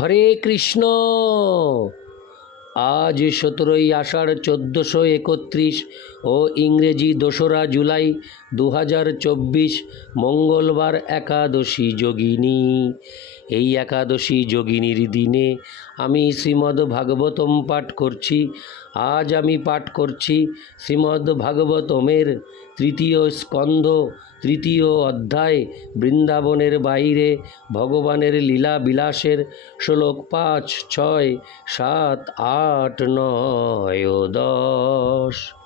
হরে কৃষ্ণ। আজ সতেরোই আষাঢ় চোদ্দোশো একত্রিশ ও ইংরেজি দোসরা জুলাই দু হাজার চব্বিশ মঙ্গলবার একাদশী যোগিনী। এই একাদশী যোগিনীর দিনে আমি শ্রীমদ্ ভাগবতম পাঠ করছি। আজ আমি পাঠ করছি শ্রীমদ্ ভাগবতমের তৃতীয় স্কন্ধ, তৃতীয় অধ্যায়, বৃন্দাবনের বাইরে ভগবানের লীলা বিলাসের শ্লোক পাঁচ, ছয়, সাত, আট, নয় দশ।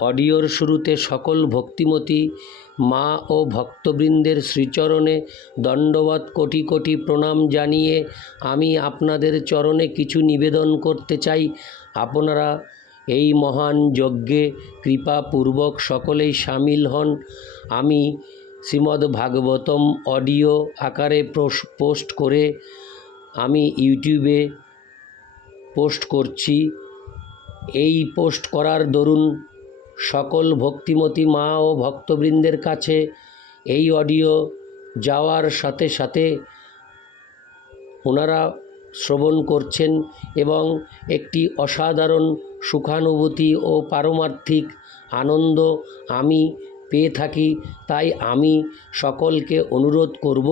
অডিওর শুরুতে সকল ভক্তিমতী মা ও ভক্তবৃন্দের শ্রীচরণে দণ্ডবত কোটি কোটি প্রণাম জানিয়ে আমি আপনাদের চরণে কিছু নিবেদন করতে চাই। আপনারা এই মহান যজ্ঞে কৃপাপূর্বক সকলেই সামিল হন। আমি শ্রীমদ্ ভাগবতম অডিও আকারে পোস- পোস্ট করে আমি ইউটিউবে পোস্ট করছি। এই পোস্ট করার দরুন সকল ভক্তিমতী মা ও ভক্তবৃন্দের কাছে এই অডিও যাওয়ার সাথে সাথে ওনারা শ্রবণ করছেন এবং একটি অসাধারণ সুখানুভূতি ও পারমার্থিক আনন্দ আমি পেয়ে থাকি। তাই আমি সকলকে অনুরোধ করব,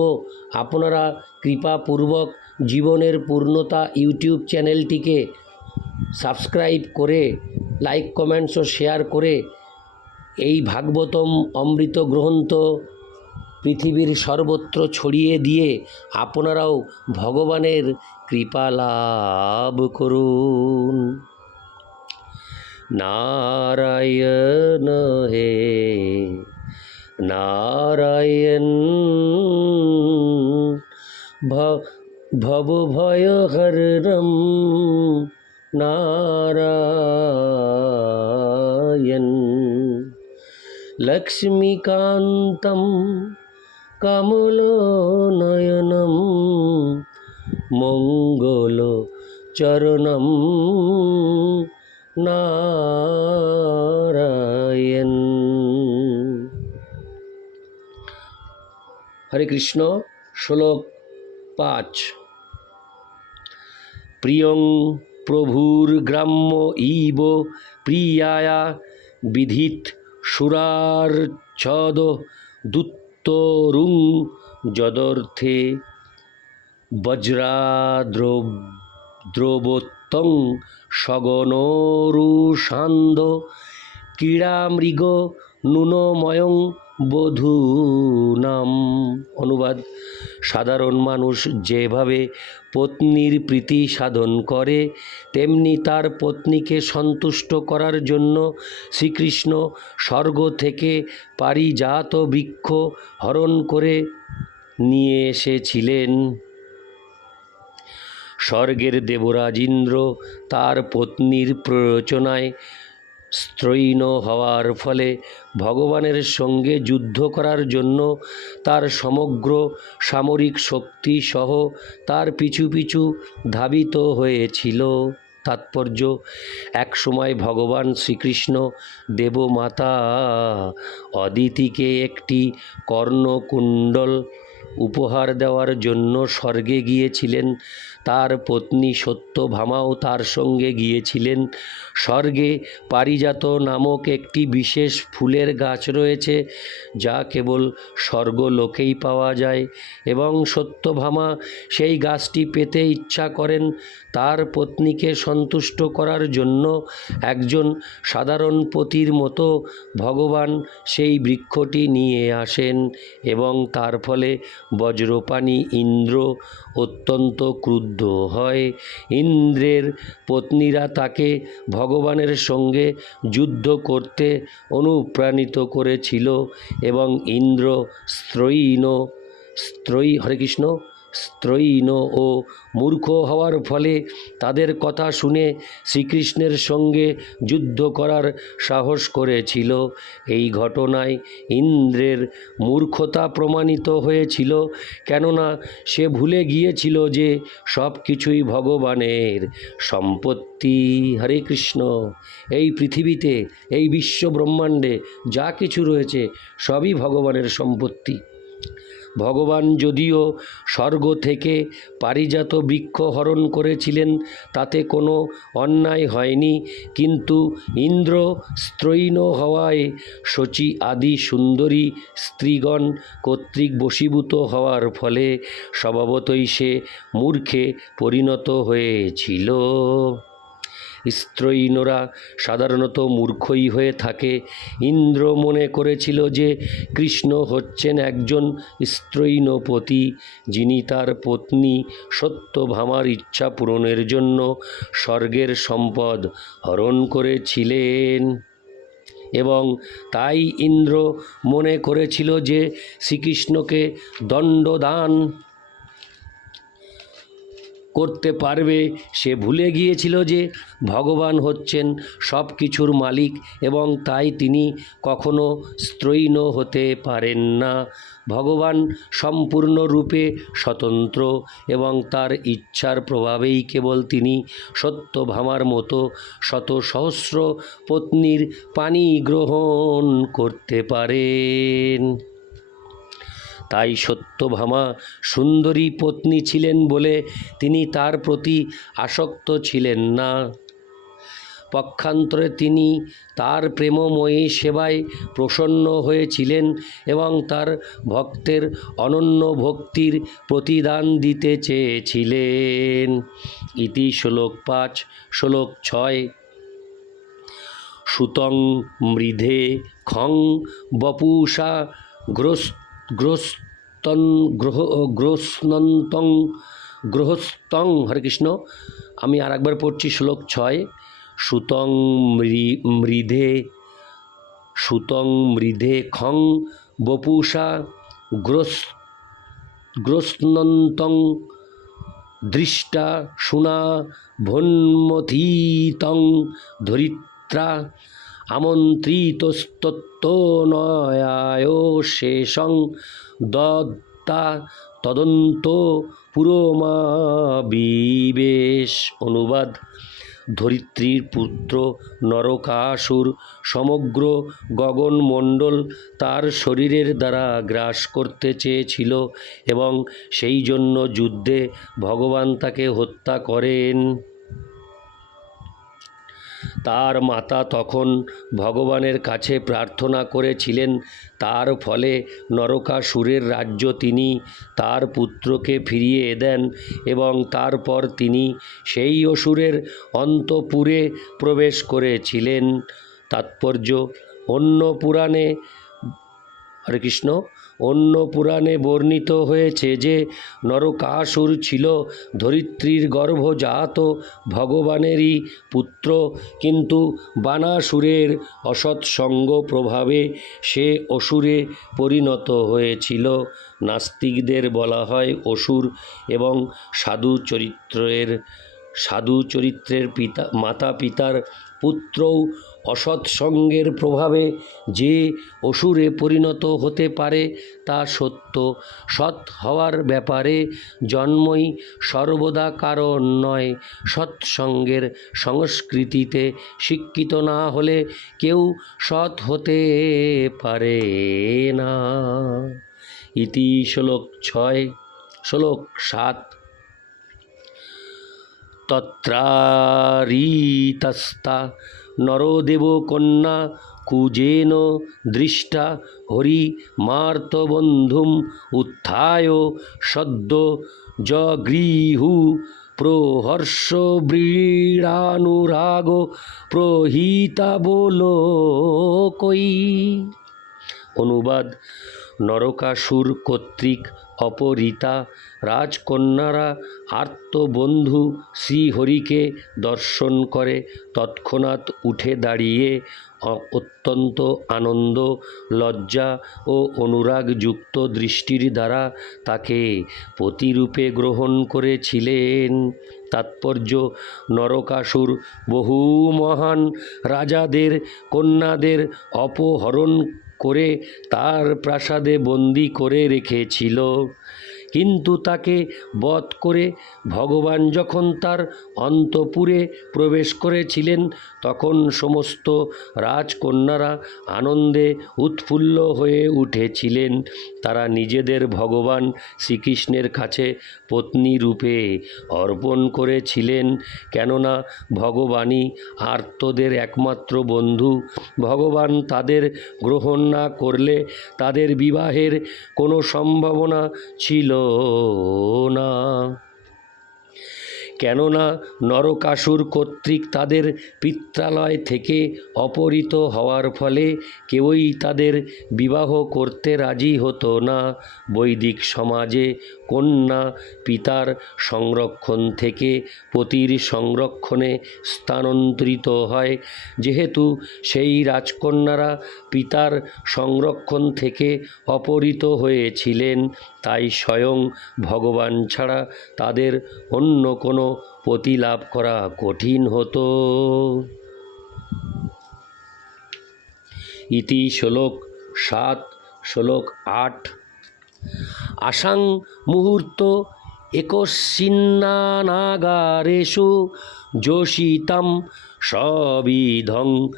আপনারা কৃপাপূর্বক জীবনের পূর্ণতা ইউটিউব চ্যানেলটিকে সাবস্ক্রাইব করে, লাইক, কমেন্টস ও শেয়ার করে এই ভাগবতম অমৃত গ্রন্থ পৃথিবীর সর্বত্র ছড়িয়ে দিয়ে আপনারাও ভগবানের কৃপা লাভ করুন। নারায়ণ হে, নারায়ণ ভব ভয় হরণম নারায়ণ লক্ষ্মীকান্तं কমলনয়नं মঙ্গলচরণম নারায়ণ হরে কৃষ্ণ শ্লোক পাঁচ প্রিয়ং প্রভুর গ্রাম্য ইব প্রিয়ায়া বিধিত সুরার ছদ দুত্তরুং যদর্থে বজ্রাদ্রব্রবোত্তং সগনরুষান্দ ক্রীড়ামৃগ নুনময়ং বধূনাম। অনুবাদ, সাধারণ মানুষ যেভাবে পত্নীর প্রীতি সাধন করে, তেমনি তার পত্নীকে সন্তুষ্ট করার জন্য শ্রীকৃষ্ণ স্বর্গ থেকে পারিজাত বৃক্ষ হরণ করে নিয়ে এসেছিলেন। স্বর্গের দেবরাজ ইন্দ্র তার পত্নীর প্ররোচনায় স্ত্রৈণ হওয়ার ফলে ভগবানের সঙ্গে যুদ্ধ করার জন্য তার সমগ্র সামরিক শক্তি সহ তার পিছু পিছু ধাবিত হয়েছিল। তাৎপর্য, এক সময় ভগবান শ্রীকৃষ্ণ দেবমাতা অদিতিকে একটি কর্ণকুণ্ডল উপহার দেওয়ার জন্য স্বর্গে গিয়েছিলেন। তার পত্নী সত্যভামাও তার সঙ্গে গিয়েছিলেন। স্বর্গে পারিজাত নামক একটি বিশেষ ফুলের গাছ রয়েছে, যা কেবল স্বর্গলোকেই পাওয়া যায় এবং সত্যভামা সেই গাছটি পেতে ইচ্ছা করেন। তার পত্নীকে সন্তুষ্ট করার জন্য একজন সাধারণ পতির মতো ভগবান সেই বৃক্ষটি নিয়ে আসেন এবং তার ফলে বজ্রপাণি ইন্দ্র অত্যন্ত ক্রুদ্ধ হয়। ইন্দ্রের পত্নীরা তাকে ভগবানের সঙ্গে যুদ্ধ করতে অনুপ্রাণিত করেছিল এবং ইন্দ্র স্ত্রৈন স্ত্রয়ী হরে কৃষ্ণ স্ত্রৈণ ও মূর্খ হওয়ার ফলে তাদের কথা শুনে শ্রীকৃষ্ণের সঙ্গে যুদ্ধ করার সাহস করেছিল। এই ঘটনায় ইন্দ্রের মূর্খতা প্রমাণিত হয়েছিল, কেননা সে ভুলে গিয়েছিল যে সব কিছুই ভগবানের সম্পত্তি। হরে কৃষ্ণ। এই পৃথিবীতে, এই বিশ্ব ব্রহ্মাণ্ডে যা কিছু রয়েছে সবই ভগবানের সম্পত্তি। ভগবান যদিও স্বর্গ থেকে পারিজাত বৃক্ষ হরণ করেছিলেন, তাতে কোনো অন্যায় হয়নি, কিন্তু ইন্দ্র স্ত্রৈণ হওয়ায় শচী আদি সুন্দরী স্ত্রীগণ কর্তৃক বশীভূত হওয়ার ফলে স্বভাবতই সে মূর্খে পরিণত হয়েছিল। স্ত্রৈণরা সাধারণত মূর্খই হয়ে থাকে। ইন্দ্র মনে করেছিল যে কৃষ্ণ হচ্ছেন একজন স্ত্রৈণপতি যিনি তার পত্নী সত্যভামার ইচ্ছা পূরণের জন্য স্বর্গের সম্পদ হরণ করেছিলেন। এবং তাই ইন্দ্র মনে করেছিল যে শ্রীকৃষ্ণকে দণ্ডদান করতে পারবে। সে ভুলে গিয়েছিল যে ভগবান হচ্ছেন সব কিছুর মালিক এবং তাই তিনি কখনো স্ত্রৈণ হতে পারেন না। ভগবান সম্পূর্ণরূপে স্বতন্ত্র এবং তার ইচ্ছার প্রভাবেই কেবল তিনি সত্যভামার মতো শত সহস্র পত্নীর পানি গ্রহণ করতে পারেন। তাই সত্যভামা সুন্দরী পত্নী ছিলেন বলে তিনি তার প্রতি আসক্ত ছিলেন না। পক্ষান্তরে তিনি তার প্রেমময়ী সেবায় প্রসন্ন হয়েছিলেন এবং তার ভক্তের অনন্য ভক্তির প্রতিদান দিতে চেয়েছিলেন। ইতি শ্লোক পাঁচ, শ্লোক ছয়। সুতং মৃধে খং বপুষা গ্রস গ্রস্তন গ্রহ গ্রস্নন্তং গ্রহস্তং হরে কৃষ্ণ। আমি আর একবার পড়ছি শ্লোক ছয়। সুতং মৃধে সুতং মৃধে খং বপুষা, গ্রস, গ্রস্নন্তং দৃষ্টা শুনা ভন্মথীতং ধরিত্রা। আমন্ত্রিতস্তত্ত্বনয়ায় শেষং দত্তা তদন্ত পুরমা বিবেশ অনুবাদ। ধরিত্রীর পুত্র নরকাসুর সমগ্র গগনমণ্ডল তার শরীরের দ্বারা গ্রাস করতে চেয়েছিল এবং সেই জন্য যুদ্ধে ভগবান তাকে হত্যা করেন। তার মাতা তখন ভগবানের কাছে প্রার্থনা করেছিলেন, তার ফলে নরকাসুরের রাজ্য তিনি তার পুত্রকে ফিরিয়ে দেন এবং তারপর তিনি সেই অসুরের অন্তপুরে প্রবেশ করেছিলেন। তাৎপর্য, অন্য পুরাণে, হরে কৃষ্ণ অন্য পুরাণে বর্ণিত হয়েছে যে নরকাসুর ছিল ধরিত্রীর গর্ভজাত ভগবানেরই পুত্র, কিন্তু বানাসুরের অসৎসঙ্গ প্রভাবে সে অসুরে পরিণত হয়েছিল। নাস্তিকদের বলা হয় অসুর এবং সাধু চরিত্রের সাধু চরিত্রের পিতা মাতা পিতার পুত্রও অসৎসঙ্গের প্রভাবে যে অসুরে পরিণত হতে পারে তা সত্য। সৎ হওয়ার ব্যাপারে জন্মই সর্বদা কারণ নয়। সৎসঙ্গের সংস্কৃতিতে শিক্ষিত না হলে কেউ সৎ হতে পারে না। ইতি শ্লোক ছয়, শ্লোক সাত। তত্রারিতস্তা নরদেব কন্যা, কুজেন দৃষ্টা, হরি মার্তবন্ধুম উত্থায় সদ্য জগৃহু, প্রহর্ষ ব্রীড়ানুরাগ, প্রহিতা বলো কই অনুবাদ নরকাসুর কর্তৃক অপহৃতা রাজকন্যারা আর্তবন্ধু শ্রীহরিকে দর্শন করে তৎক্ষণাৎ উঠে দাঁড়িয়ে অত্যন্ত আনন্দ, লজ্জা ও অনুরাগযুক্ত দৃষ্টির দ্বারা তাকে প্রতিরূপে গ্রহণ করেছিলেন। তাৎপর্য, নরকাসুর বহু মহান রাজাদের, কন্যাদের অপহরণ করে তার প্রাসাদে বন্দি করে রেখেছিল। কিন্তু তাকে বধ করে ভগবান যখন তার অন্তপুরে প্রবেশ করেছিলেন, তখন সমস্ত রাজকন্যারা আনন্দে উৎফুল্ল হয়ে উঠেছিলেন। তারা নিজেদের ভগবান শ্রীকৃষ্ণের কাছে পত্নী রূপে অর্পণ করেছিলেন। কেননা ভগবানই আর্তদের একমাত্র বন্ধু। ভগবান তাদের গ্রহণ না করলে তাদের বিবাহের কোনো সম্ভাবনা ছিল না। কেননা নরকাসুর কর্তৃক তাদের পিত্রালয় থেকে অপহৃত হওয়ার ফলে কেউই তাদের বিবাহ করতে রাজি হতো না। বৈদিক সমাজে কন্যা পিতার সংরক্ষণ থেকে পতির সংরক্ষণে স্থানান্তরিত হয়। যেহেতু সেই রাজকন্যারা পিতার সংরক্ষণ থেকে অপহৃত হয়েছিলেন, তাই স্বয়ং ভগবান ছাড়া তাদের অন্য কোনো পতি লাভ করা কঠিন হতো। ইতি শ্লোক সাত, শ্লোক আট। আসাং মুহূর্ত একস্মিন্নাগারেষু যোষিতাম সবিধং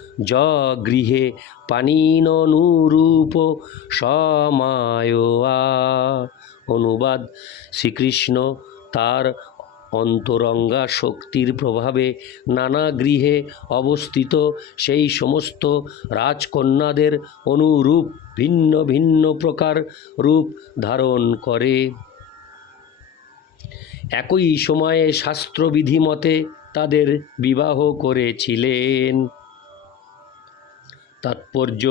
গৃহে পানিননুরূপ সমায়োয়া। অনুবাদ শ্রীকৃষ্ণ তার অন্তরঙ্গা শক্তির প্রভাবে নানা গৃহে অবস্থিত সেই সমস্ত রাজকন্যাদের অনুরূপ ভিন্ন ভিন্ন প্রকার রূপ ধারণ করে। একই সময়ে শাস্ত্রবিধি মতে তাদের বিবাহ করেছিলেন। তাৎপর্য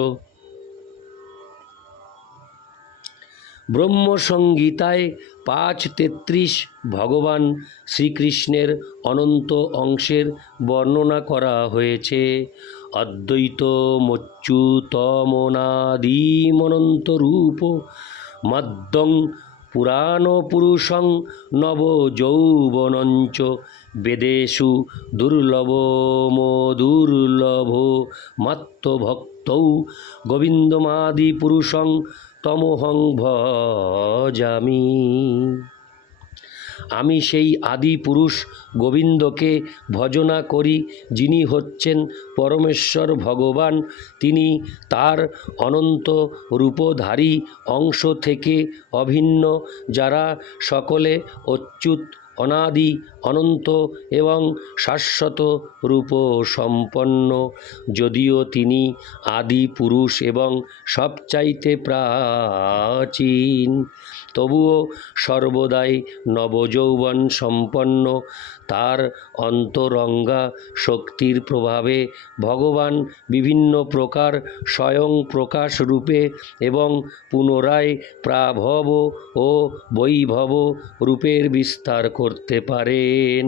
ব্রহ্মসংগীতায় পাঁচ তেত্রিশ ভগবান শ্রীকৃষ্ণের অনন্ত অংশের বর্ণনা করা হয়েছে। অদ্বৈত মচ্যুতমনাদিমনন্ত রূপ মদ্যং পুরাণ পুরুষং নব যৌবনঞ্চ দুর্লভমো দুর্লভ মাত্মভক্তৌ গোবিন্দমাদি পুরুষং তমহং ভজামি। আমি সেই আদি পুরুষ গোবিন্দকে ভজনা করি, যিনি হচ্ছেন পরমেশ্বর ভগবান। তিনি তার অনন্ত রূপধারী অংশ থেকে অভিন্ন, যারা সকলে অচ্যুত অনাদি অনন্ত এবং শাশ্বত রূপ সম্পন্ন। যদিও তিনি আদি পুরুষ এবং সবচাইতে প্রাচীন তবুও সর্বদাই নবযৌবন সম্পন্ন। তার অন্তরঙ্গা শক্তির প্রভাবে ভগবান বিভিন্ন প্রকার স্বয়ং প্রকাশ রূপে এবং পুনরায় প্রাভব ও বৈভব রূপের বিস্তার করতে পারেন।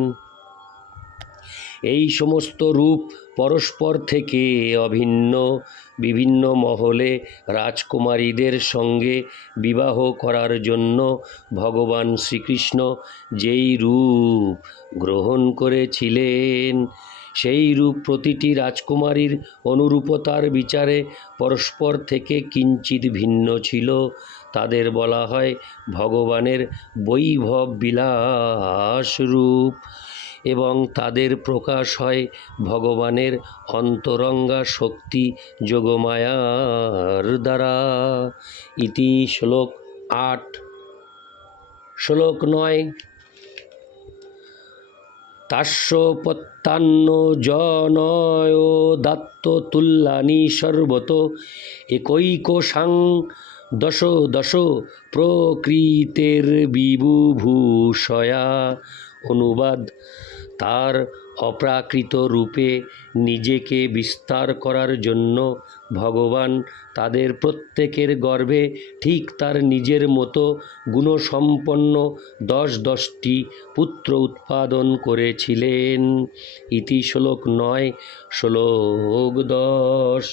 এই সমস্ত রূপ পরস্পর থেকে অভিন্ন। বিভিন্ন মহলে রাজকুমারীদের সঙ্গে বিবাহ করার জন্য ভগবান শ্রীকৃষ্ণ যেই রূপ গ্রহণ করেছিলেন, সেই রূপ প্রতিটি রাজকুমারীর অনুরূপতার বিচারে পরস্পর থেকে কিঞ্চিত ভিন্ন ছিল। তাদের বলা হয় ভগবানের বৈভব বিলাস রূপ। এবং তাদের প্রকাশ হয় ভগবানের অন্তরঙ্গা শক্তি যোগমায়ার দ্বারা। ইতি শ্লোক আট। শ্লোক নয়। তাস্যপত্তান্ন জনয় দাত্ত তুল্যানি সর্বত একৈকসাং দশ দশ প্রকৃতের বিবুভূষয়া অনুবাদ। তার অপ্রাকৃত রূপে নিজেকে বিস্তার করার জন্য ভগবান তাদের প্রত্যেকের গর্ভে ঠিক তার নিজের মতো গুণসম্পন্ন দশ দশটি পুত্র উৎপাদন করেছিলেন। ইতি শ্লোক নয়, শ্লোক দশ।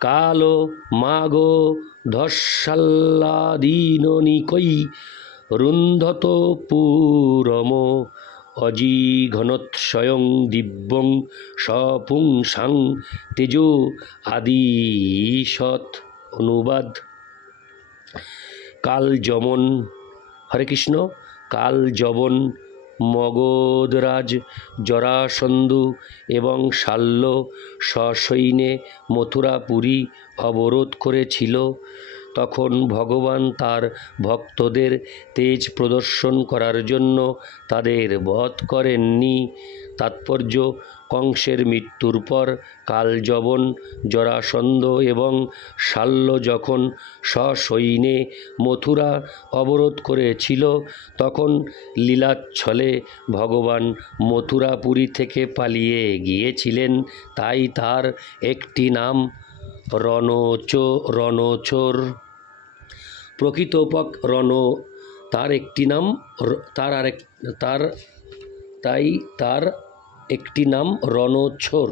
কালো মাগো ধস্যাল্লাদীননিকৈ রুন্ধত পুরম অজিঘনৎস্বয়ং দিব্যং সপুংসাং তেজো আদিশত অনুবাদ। কাল যমন হরে কৃষ্ণ কাল যবন মগধরাজ, জরাসন্ধু এবং শাল্য সসৈন্যে মথুরাপুরী অবরোধ করেছিল। তখন ভগবান তার ভক্তদের তেজ প্রদর্শন করার জন্য তাদের বধ করেননি। তাৎপর্য, কংসের মৃত্যুর পর কালযবন, জরাসন্ধ এবং শাল্য যখন সসৈন্যে মথুরা অবরোধ করেছিল, তখন লীলাচ্ছলে ভগবান মথুরাপুরী থেকে পালিয়ে গিয়েছিলেন। তাই তার একটি নাম রণচো, রণচোর। প্রকৃতপক রণ তার একটি নাম তার আরেক তার তাই তার একটি নাম রণছোর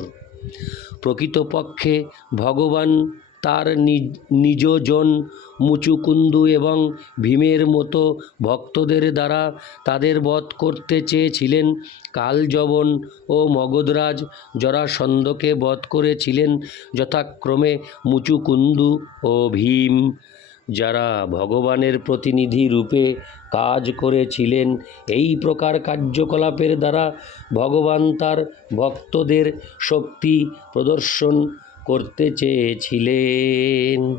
প্রকৃতপক্ষে ভগবান তার নিজ- নিজজন মুচুকুন্দু এবং ভীমের মতো ভক্তদের দ্বারা তাদের বধ করতে চেয়েছিলেন। কালযবন ও মগধরাজ জরাসন্ধকে বধ করেছিলেন। যথাক্রমে মুচুকুন্দু ও ভীম যারা ভগবানের প্রতিনিধি রূপে কাজ করেছিলেন, এই প্রকার কার্যকলাপের দ্বারা ভগবান তার ভক্তদের শক্তি প্রদর্শন করতে চেয়েছিলেন।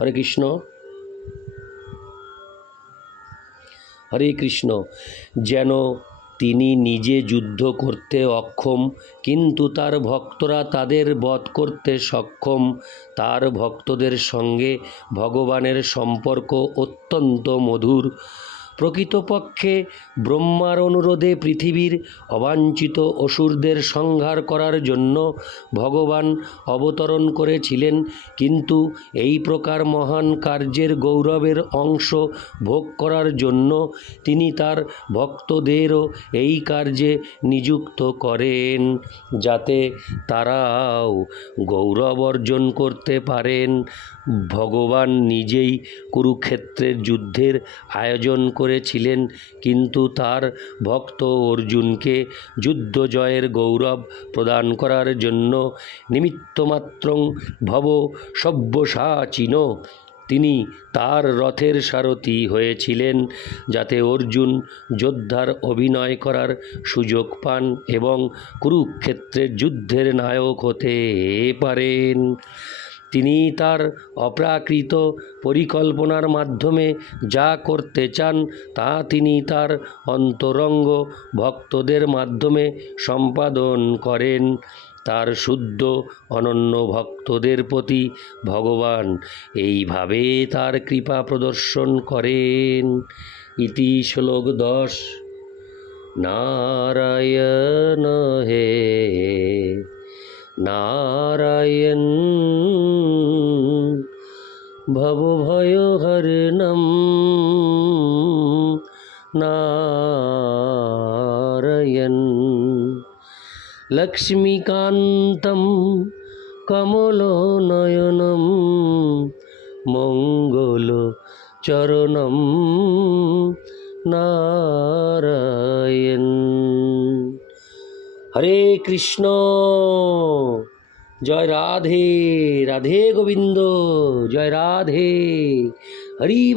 হরে কৃষ্ণ। হরে কৃষ্ণ। যেন তিনি নিজে যুদ্ধ করতে অক্ষম, কিন্তু তার ভক্তরা তাদের বধ করতে সক্ষম। তার ভক্তদের সঙ্গে ভগবানের সম্পর্ক অত্যন্ত মধুর। প্রকৃতপক্ষে ব্রহ্মার অনুরোধে পৃথিবীর অবাঞ্ছিত অসুরদের সংহার করার জন্য ভগবান অবতরণ করেছিলেন, কিন্তু এই প্রকার মহান কার্যের গৌরবের অংশ ভোগ করার জন্য তিনি তার ভক্তদেরও এই কার্যে নিযুক্ত করেন, যাতে তারাও গৌরব অর্জন করতে পারেন। ভগবান নিজেই কুরুক্ষেত্রের যুদ্ধের আয়োজন করেছিলেন, কিন্তু তার ভক্ত অর্জুনকে যুদ্ধ জয়ের গৌরব প্রদান করার জন্য নিমিত্তমাত্রং ভব সব্যসাচিন। তিনি তার রথের সারথি হয়েছিলেন, যাতে অর্জুন যোদ্ধার অভিনয় করার সুযোগ পান এবং কুরুক্ষেত্রের যুদ্ধের নায়ক হতে পারেন। তিনি তার অপ্রাকৃত পরিকল্পনার মাধ্যমে যা করতে চান, তা তিনি তার অন্তরঙ্গ ভক্তদের মাধ্যমে সম্পাদন করেন। তার শুদ্ধ অনন্য ভক্তদের প্রতি ভগবান এইভাবে তার কৃপা প্রদর্শন করেন। ইতি শ্লোক দশ, নারায়ণ হে। নারায়ণ। ভবভয়হরণম নারায়ণ। লক্ষ্মীকান্तं কমলনয়নম। মঙ্গলচরণম। নারায়ণ। হরে কৃষ্ণ। জয় রাধে রাধে গোবিন্দ জয় রাধে হরি